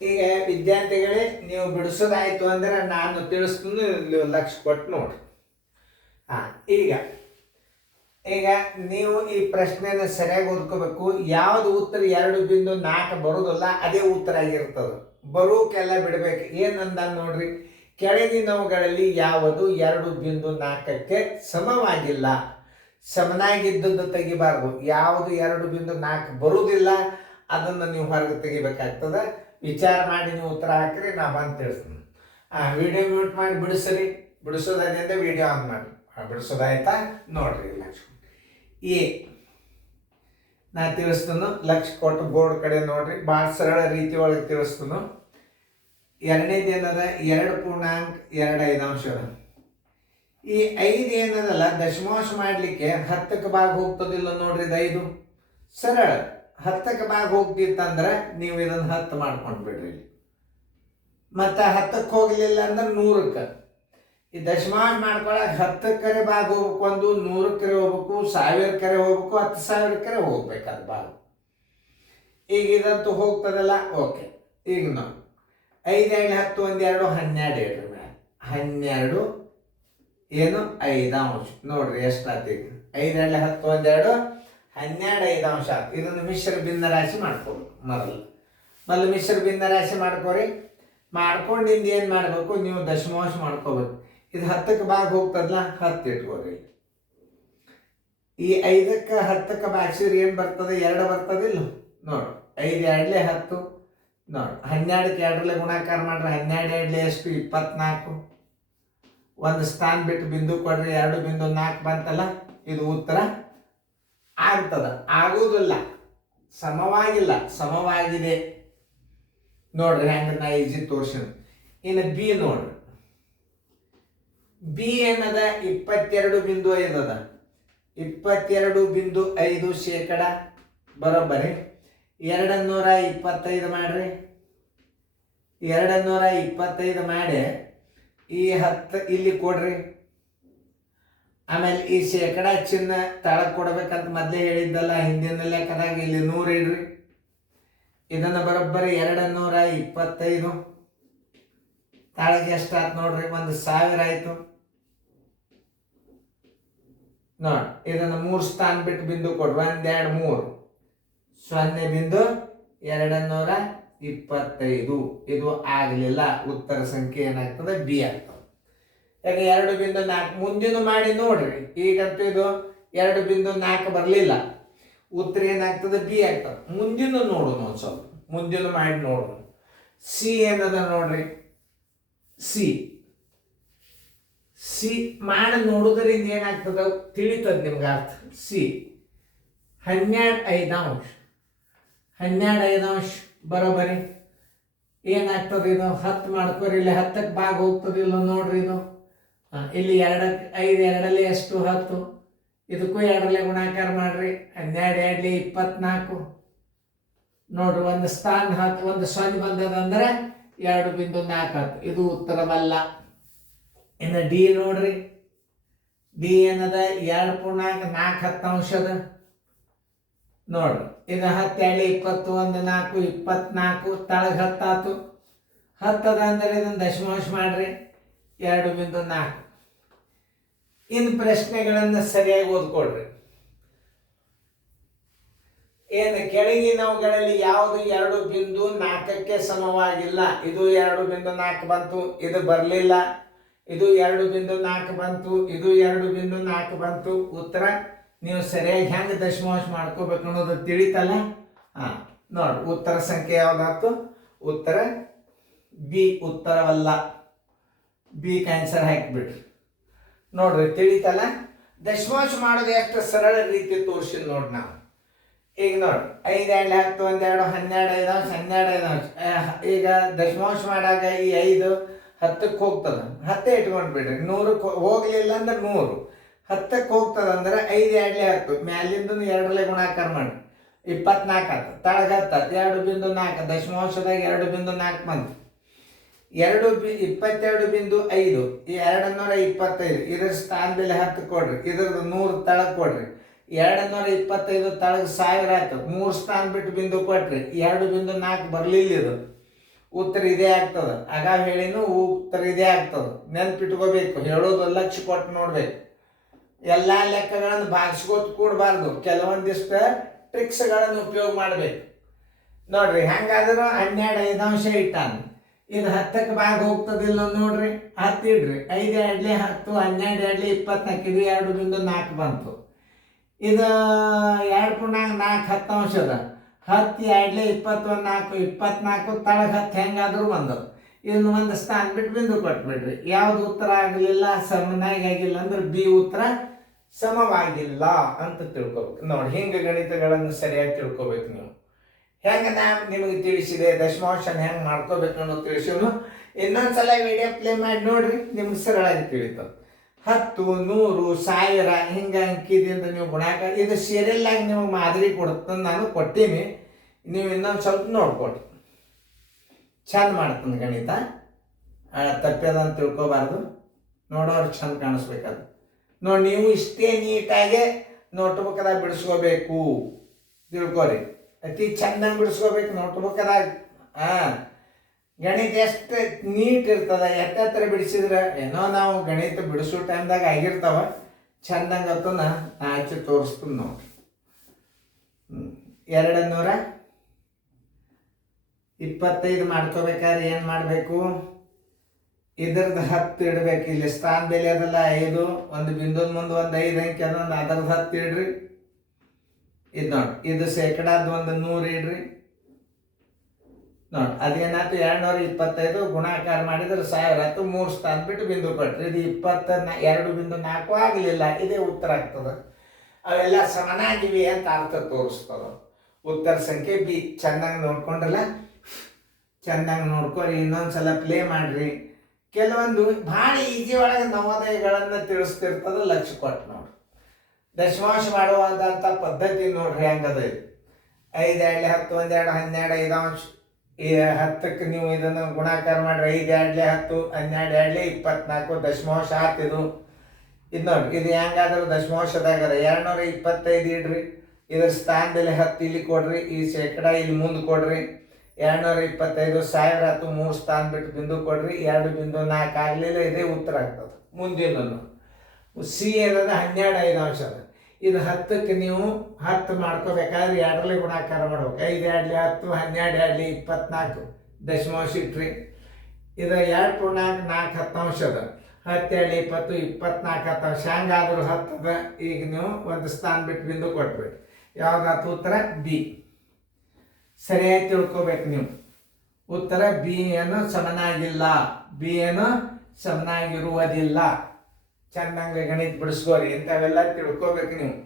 ಈಗ ವಿದ್ಯಾರ್ಥಿಗಳೇ, ನೀವು ಬಿಡಿಸೋದಾಯ್ತು ಅಂದ್ರೆ ನಾನು ತಿಳಿಸ್ತೀನಿ, ಲಕ್ಷ ಕೊಟ್ಟು ನೋಡ್ರಿ. ಹಾಂ, ಈಗ ಈಗ ನೀವು ಈ ಪ್ರಶ್ನೆನ ಸರಿಯಾಗಿ ಓದ್ಕೋಬೇಕು. ಯಾವುದು ಉತ್ತರ 2.4 ಬರೋದಿಲ್ಲ ಅದೇ ಉತ್ತರ ಆಗಿರ್ತದೆ. ಬರೋಕೆಲ್ಲ ಬಿಡ್ಬೇಕು. ಏನಂದ ನೋಡ್ರಿ, ಕೆಳಗಿನವುಗಳಲ್ಲಿ ಯಾವುದು 2.4ಕ್ಕೆ ಸಮವಾಗಿಲ್ಲ. ಸಮನಾಗಿದ್ದದ್ದು ತೆಗಿಬಾರ್ದು. ಯಾವುದು 2.4 ಬರುವುದಿಲ್ಲ ಅದನ್ನು ನೀವು ಹೊರಗೆ ತೆಗಿಬೇಕಾಗ್ತದೆ. ವಿಚಾರ ಮಾಡಿ ನೀವು ಉತ್ತರ ಹಾಕಿರಿ, ನಾ ಬಂದು ತಿಳಿಸ್ತೀನಿ. ವಿಡಿಯೋ ಮ್ಯೂಟ್ ಮಾಡಿ ಬಿಡಿಸ್ರಿ. ಬಿಡಿಸೋದಾದ್ರಿಂದ ವಿಡಿಯೋ ಆನ್ ಮಾಡಿ. ಬಿಡಿಸೋದಾಯ್ತಾ ನೋಡ್ರಿ. ಲಕ್ಷ ಎ ನಾ ತಿಳಿಸ್ತೀನಿ. ಲಕ್ಷ ಕೊಟ್ಟು ಬೋರ್ಡ್ ಕಡೆ ನೋಡ್ರಿ. ಭಾಳ ಸರಳ ರೀತಿ ಒಳಗೆ ತಿಳಿಸ್ತೀನಿ. ಎರಡನೇದು ಏನದ 2.25 ಅದ. ಈ 5 ಏನದಲ್ಲ ದಶಮಾಂಶ ಮಾಡಲಿಕ್ಕೆ 10ಕ್ಕೆ ಭಾಗ ಹೋಗ್ತದಿಲ್ಲ ನೋಡ್ರಿ. ಇದು 5 ಸರಳ 10ಕ್ಕೆ ಭಾಗ ಹೋಗ್ತಿತ್ತಂದ್ರೆ ನೀವು ಇದನ್ನು 10 ಮಾಡ್ಕೊಂಡು ಬಿಡ್ರಿ. ಮತ್ತು 10ಕ್ಕೆ ಹೋಗಲಿಲ್ಲ ಅಂದ್ರೆ 100ಕ್ಕೆ. ಈ ದಶಮಾಂಶ ಮಾಡ್ಕೊಳಕ್ಕೆ 10 ಭಾಗ ಹೋಗ್ಬೇಕು, ಒಂದು 100 ಹೋಗ್ಬೇಕು, 1000 ಹೋಗ್ಬೇಕು, 10,000 ಹೋಗ್ಬೇಕು ಅದು ಭಾಗ. ಈಗ ಇದಂತೂ ಹೋಗ್ತದಲ್ಲ. ಓಕೆ, ಈಗ ನಾವು 5 × 10 = 12, 12 ಇಡ್ರಿ ಮೇಲೆ. 12 ಏನು 5 ನೋಡ್ರಿ ಎಷ್ಟಾಯ್ತು. ಈಗ 5 × 10 = 12, 12 5 ಆಯ್ತು. ಇದನ್ನು ಮಿಶ್ರ ಭಿನ್ನ ರಾಶಿ ಮಾಡ್ಕೋಬೇಕು. ಮೊದಲು ಮಿಶ್ರ ಭಿನ್ನ ರಾಶಿ ಮಾಡ್ಕೋರಿ. ಮಾಡ್ಕೊಂಡಿಂದ ಏನು ಮಾಡಬೇಕು, ನೀವು ದಶಮಾಂಶ ಮಾಡ್ಕೋಬೇಕು. ಇದು 10ಕ್ಕೆ ಭಾಗ ಹೋಗ್ತದಲ್ಲ, 10 ಇಟ್ಕೋರಿ. ಈ 5ಕ್ಕೆ 10ಕ್ಕೆ ಭಾಗಿಸಿದ್ರೆ ಏನು ಬರ್ತದೆ, 2 ಬರ್ತದಿಲ್ಲ ನೋಡು. 5 2 10 ನೋಡಿ. 12ಕ್ಕೆ 2 ಗುಣಾಕಾರ ಮಾಡ್ರೆ 12 2 ಎಷ್ಟು, 24. ಒಂದು ಸ್ಥಾನ ಬಿಟ್ಟು ಬಿಂದು ಕೊಡ್ರಿ. 2.4 ಬಂತಲ್ಲ, ಇದು ಉತ್ತರ ಆಗ್ತದ. ಆಗುವುದಿಲ್ಲ, ಸಮವಾಗಿಲ್ಲ, ಸಮವಾಗಿದೆ ನೋಡ್ರಿ. ಹೆಂಗೆ ನಾ ಈಜಿ ತೋರ್ಸಿನ. ಇನ್ನು ಬಿ ನೋಡ್ರಿ. ಬಿ ಏನದ 22.5 ಅದ. 22.5% ಬರೋಬ್ಬರಿ. 225 ಮಾಡ್ರಿ. 225 ಮಾಡಿ ಈ 10 ಇಲ್ಲಿ ಕೊಡ್ರಿ. ಆಮೇಲೆ ಈ ಶೇಕಡ ಚಿಹ್ನೆ ತಳಗೆ ಕೊಡ್ಬೇಕಂತ ಮೊದಲೇ ಹೇಳಿದ್ದಲ್ಲ ಹಿಂದಿನ ಲೆಕ್ಕದಾಗ. ಇಲ್ಲಿ 100 ಇಡ್ರಿ. ಇದನ್ನು ಬರೋಬ್ಬರಿ 225 ತಾಳಗೆ ಎಷ್ಟಾಯ್ತು ನೋಡ್ರಿ, 1000 ಆಯ್ತು ನೋಡಿ. ಇದನ್ನು 3 ಸ್ಥಾನ ಬಿಟ್ಟು ಬಿಂದು ಕೊಡ್ರಿ. 1 2 3 0.225. ಇದು ಆಗಲಿಲ್ಲ. ಉತ್ತರ ಸಂಖ್ಯೆ ಏನಾಗ್ತದೆ, ಬಿ ಆಗ್ತದೆ. ಯಾಕೆ 2.4 ಮುಂದಿನ ಮಾಡಿ ನೋಡ್ರಿ. ಈಗಂತೂ ಇದು 2.4 ಬರಲಿಲ್ಲ. ಉತ್ತರ ಏನಾಗ್ತದೆ, ಬಿ ಆಗ್ತದೆ. ಮುಂದಿನ ನೋಡೋಣ ಒಂದು ಸ್ವಲ್ಪ. ಮುಂದಿನ ಮಾಡಿ ನೋಡೋಣ. ಸಿ ಏನದ ನೋಡ್ರಿ. ಸಿ ಮಾಡಿ ನೋಡೋದ್ರಿಂದ ಏನಾಗ್ತದ ತಿಳಿತದ ನಿಮ್ಗೆ ಅರ್ಥ. ಸಿ 12 5 ಬರೋಬರಿ ಏನಾಗ್ತದೆ, ಇದು 10 ಮಾಡ್ಕೋರಿ. ಇಲ್ಲಿ 10ಕ್ಕೆ ಭಾಗ ಹೋಗ್ತದಿಲ್ಲ ನೋಡ್ರಿ. ಇದು ಇಲ್ಲಿ 2ಕ್ಕೆ 5 2 ಎಷ್ಟು 10. ಇದಕ್ಕೂ 2 ಗುಣಾಕಾರ ಮಾಡ್ರಿ. 12 2 24 ನೋಡ್ರಿ. ಒಂದು ಸ್ಥಾನ 10, ಒಂದು 0 ಬಂದದಂದ್ರೆ 2.4 ಇದು ಉತ್ತರವಲ್ಲ. ಇನ್ನು ಡಿ ನೋಡ್ರಿ. ಡಿ ಏನದ 2.4 ಅದ ನೋಡ್ರಿ. ಇದು 10 2 20, 1 4 24 ತಳಗ 10 ಆಯ್ತು. 10 ಅದ ಅಂದ್ರೆ ಇದನ್ನು ದಶಮಾಂಶ ಮಾಡ್ರಿ. 2.4. ಇನ್ನು ಪ್ರಶ್ನೆಗಳನ್ನು ಸರಿಯಾಗಿ ಓದ್ಕೊಳ್ರಿ. ಏನು ಕೆಳಗಿನವುಗಳಲ್ಲಿ ಯಾವುದು 2.4ಕ್ಕೆ ಸಮವಾಗಿಲ್ಲ. ಇದು 2.4 ಬಂತು, ಇದು ಬರಲಿಲ್ಲ. ಇದು 2.4 ಬಂತು, ಇದು 2.4 ಬಂತು. ಉತ್ತರ ನೀವು ಸರಿಯಾಗಿ ಹೆಂಗೆ ದಶಮಾಂಶ ಮಾಡ್ಕೋಬೇಕು ಅನ್ನೋದು ತಿಳಿತಲ್ಲ. ನೋಡಿ, ಉತ್ತರ ಸಂಖ್ಯೆ ಯಾವ್ದಾಯ್ತು, ಉತ್ತರ ಬಿ ಉತ್ತರವಲ್ಲ. ಬಿ ಕ್ಯಾನ್ಸರ್ ಹಾಕಿಬಿಡ್ರಿ. ನೋಡ್ರಿ ತಿಳಿತಲ್ಲ. ದಶಮಾಂಶ ಮಾಡೋದು ಎಷ್ಟು ಸರಳ ರೀತಿ ತೋರಿಸಿ ನೋಡಿ ನಾವು. ಈಗ ನೋಡಿ 5 2 10 1 2 12 5 ಈಗ ದಶಮಾಂಶ ಮಾಡಾಗ ಈ 5 10ಕ್ಕೆ ಹೋಗ್ತದೆ. 10 ಇಟ್ಕೊಂಡು ಬಿಡ್ರಿ. 100ಕ್ಕೆ ಹೋಗ್ಲಿಲ್ಲ ಅಂದ್ರೆ 100. 10ಕ್ಕೆ ಹೋಗ್ತದೆ ಅಂದ್ರೆ 5 2 10 ಮ್ಯಾಲಿಂದ 2 ಗುಣಾಕಾರ ಮಾಡಿ 24 ಆಯ್ತು. ತಳಗ 10 2.4 ದಶಮಾಂಶದಾಗ 2.4 ಬಂತು. 22.5 ಈ 225 ಇದ್ರ ಸ್ಥಾನದಲ್ಲಿ 10 ಕೊಡ್ರಿ. ಇದ್ರದ್ದು 100 ತಳಗ್ ಕೊಡ್ರಿ. 225 ತಳಗ 1000 ಆಯ್ತು. 3 ಸ್ಥಾನ ಬಿಟ್ಟು ಬಿಂದು ಕೊಟ್ರಿ. 2.4 ಬರಲಿಲ್ಲ. ಇದು ಉತ್ತರ ಇದೇ ಆಗ್ತದೆ. ಆಗ ಹೇಳಿನೂ ಉತ್ತರ ಇದೇ ಆಗ್ತದೆ. ನೆನ್ಪಿಟ್ಕೋಬೇಕು, ಹೇಳೋದು ಲಕ್ಷ್ಯ ಕೊಟ್ಟು ನೋಡ್ಬೇಕು. ಎಲ್ಲ ಲೆಕ್ಕಗಳನ್ನು ಭಾಗಿಸ್ಕೋತ ಕೂಡಬಾರ್ದು. ಕೆಲವೊಂದಿಷ್ಟು ಟ್ರಿಕ್ಸ್ಗಳನ್ನು ಉಪಯೋಗ ಮಾಡಬೇಕು. ನೋಡ್ರಿ, ಹೆಂಗಾದ್ರೂ 12 5 ಇಟ್ಟಾನ. ಇದು 10ಕ್ಕೆ ಭಾಗ ಹೋಗ್ತದಿಲ್ಲ ನೋಡ್ರಿ. 10 ಇಡ್ರಿ. 5 2 10, 12 2 24, ಇದು 2.4 ಬಂತು. ಇದು 2 ಪೂರ್ಣಾಂಕ 4 10 ಅದ. 10 2 21 4, 24 ತಳಗ 10 ಹೆಂಗಾದ್ರೂ ಬಂದದು. ಇದನ್ನು ಒಂದು ಸ್ಥಾನ ಬಿಟ್ಟು ಬಿಂದು ಕೊಟ್ಬಿಡ್ರಿ. ಯಾವ್ದು ಉತ್ತರ ಆಗಲಿಲ್ಲ, ಸಮನಾಗಿ ಆಗಿಲ್ಲ ಅಂದ್ರೆ ಬಿ ಉತ್ತರ ಸಮವಾಗಿಲ್ಲ ಅಂತ ತಿಳ್ಕೊಬೇಕು. ನೋಡಿ, ಹಿಂಗೆ ಗಣಿತಗಳನ್ನು ಸರಿಯಾಗಿ ತಿಳ್ಕೊಬೇಕು ನೀವು. ಹೆಂಗೆ ನಾನು ನಿಮಗೆ ತಿಳಿಸಿದೆ, ದಶಮಾಂಶನ ಹೆಂಗೆ ಮಾಡ್ಕೋಬೇಕು ಅನ್ನೋದು ತಿಳಿಸೋನು. ಇನ್ನೊಂದ್ಸಲ ವಿಡಿಯೋ ಪ್ಲೇ ಮಾಡಿ ನೋಡ್ರಿ, ನಿಮ್ಗೆ ಸರಳಾಗಿ ತಿಳಿತದೆ. 10 100 1000 ಹಿಂಗೆ ಅಂಕಿದಿಂದ ನೀವು ಗುಣಾಕಾರ, ಇದು ಸೀರಿಯಲ್ ಆಗಿ ನಿಮಗೆ ಮಾದರಿ ಕೊಡುತ್ತಂದು ನಾನು ಕೊಟ್ಟೀನಿ. ನೀವು ಇನ್ನೊಂದು ಸ್ವಲ್ಪ ನೋಡ್ಕೊಡ್ರಿ. ಚಂದ ಮಾಡ್ತಾನೆ ಗಣಿತ, ತಪ್ಪದಂತ ತಿಳ್ಕೊಬಾರ್ದು. ನೋಡೋರು ಚಂದ ಕಾಣಿಸ್ಬೇಕದು. ನೋಡಿ, ನೀವು ಇಷ್ಟೇ ನೀಟಾಗೆ ನೋಟ್ಬುಕ್ದಾಗ ಬಿಡಿಸ್ಕೋಬೇಕು. ತಿಳ್ಕೊರಿ, ಅತಿ ಚಂದಂಗೆ ಬಿಡಿಸ್ಕೋಬೇಕು ನೋಟ್ಬುಕ್ದಾಗ. ಗಣಿತ ಎಷ್ಟು ನೀಟ್ ಇರ್ತದ, ಎತ್ತರ ಬಿಡಿಸಿದ್ರೆ ಏನೋ ನಾವು ಗಣಿತ ಬಿಡಿಸೋ ಟೈಮ್ದಾಗ ಆಗಿರ್ತಾವ. ಚಂದಂಗೆ ನಾ ಆಚೆ ತೋರಿಸ್ತೀನಿ ನೋಡ್ರಿ. 225 ಮಾಡ್ಕೋಬೇಕಾದ್ರೆ ಏನು ಮಾಡಬೇಕು? ಇದ್ರದ್ದು 10 ಇಡಬೇಕು. ಇಲ್ಲಿ ಸ್ಥಾನ ಬೆಲೆ ಅದಲ್ಲ 5, ಒಂದು ಬಿಂದು ಮುಂದೆ ಒಂದು 5 ಅಂಕಿ ಅದೊಂದು, ಅದ್ರದ್ದು 10 ಇಡ್ರಿ. ಇದು ನೋಡಿ, ಇದು ಶೇಕಡಾದ ಒಂದು 100 ಇಡ್ರಿ. ನೋಡಿ, ಅದೇನಾಯ್ತು 225 ಗುಣಾಕಾರ ಮಾಡಿದ್ರೆ 1000 ಆಯ್ತು. 3 ಸ್ಥಾನ ಬಿಟ್ಟು ಬಿಂದು ಕೊಟ್ರಿ. ಇದು 22.4 ಆಗಲಿಲ್ಲ, ಇದೇ ಉತ್ತರ ಆಗ್ತದೆ. ಅವೆಲ್ಲ ಸಮನಾಗಿವೆ ಅಂತ ಅರ್ಥ ತೋರಿಸ್ತದ. ಉತ್ತರ ಸಂಖ್ಯೆ ಬಿ. ಚೆನ್ನಾಗಿ ನೋಡ್ಕೊಂಡ್ರಲ್ಲ, ಚೆನ್ನಾಗಿ ನೋಡ್ಕೊರಿ. ಇನ್ನೊಂದ್ಸಲ ಪ್ಲೇ ಮಾಡ್ರಿ. ಕೆಲವೊಂದು ಭಾಳ ಈಜಿ ಒಳಗೆ ನವೋದಯಗಳನ್ನು ತಿಳಿಸ್ತಿರ್ತದ, ಲಕ್ಷ್ಯ ಕೊಟ್ಟು ನೋಡ್ರಿ. ದಶಮಾಂಶ ಮಾಡುವಂಥ ಪದ್ಧತಿ ನೋಡ್ರಿ ಹೆಂಗದ. 5 2 10, 1 2 12, 5 ಅಂಶ. ಈ 10ಕ್ಕೆ ನೀವು ಇದನ್ನು ಗುಣಾಕಾರ ಮಾಡ್ರಿ. 5 2 10, 12 2 24 ದಶಮಾಂಶ ಆತಿದು. ಇದು ನೋಡ್ರಿ, ಇದು ಹೆಂಗಾದ್ರೂ ದಶಮಾಂಶದಾಗದ. 225 ಇಡ್ರಿ. ಇದ್ರ ಸ್ಥಾನದಲ್ಲಿ 10 ಇಲ್ಲಿ ಕೊಡ್ರಿ. ಈ ಶೇಕಡ ಇಲ್ಲಿ ಮುಂದೆ ಕೊಡ್ರಿ. 225 1000 ಆಯ್ತು. 3 ಸ್ಥಾನ ಬಿಟ್ಟು ಬಿಂದು ಕೊಡ್ರಿ. 2.4 ಆಗಲಿಲ್ಲ, ಇದೇ ಉತ್ತರ ಆಗ್ತದೆ. ಮುಂದಿನ ಸಿ ಏನದ 12 5 ಅಂಶ ಅದ. ಇದು 10ಕ್ಕೆ ನೀವು 10 ಮಾಡ್ಕೋಬೇಕಾದ್ರೆ 2ರಲ್ಲಿ ಗುಣಾಕಾರ ಮಾಡ್ಬೇಕು. 5 2 10, 12 2 24 ದಶಮಾಂಶ ಇಟ್ರಿ. ಇದು 2.4 10 ಅಂಶ ಅದ. 10 2 20, 24 10 ಅಂಶ. ಹಂಗಾದ್ರೂ 10 ಅದ. ಈಗ ನೀವು ಒಂದು ಸ್ಥಾನ ಬಿಟ್ಟು ಬಿಂದು ಕೊಟ್ಬಿಡಿ. ಯಾವ್ದಾಯ್ತು ಉತ್ತರ? ಬಿ. ಸರಿಯಾಗಿ ತಿಳ್ಕೊಬೇಕು ನೀವು. ಉತ್ತರ ಬಿ ಏನು ಸಮನಾಗಿಲ್ಲ, ಬಿ ಏನು ಸಮನಾಗಿರುವುದಿಲ್ಲ. ಚೆನ್ನಾಗಿ ಗಣಿತ ಬಿಡಿಸ್ಕೋರಿ. ಇಂಥವೆಲ್ಲ ತಿಳ್ಕೊಬೇಕು ನೀವು.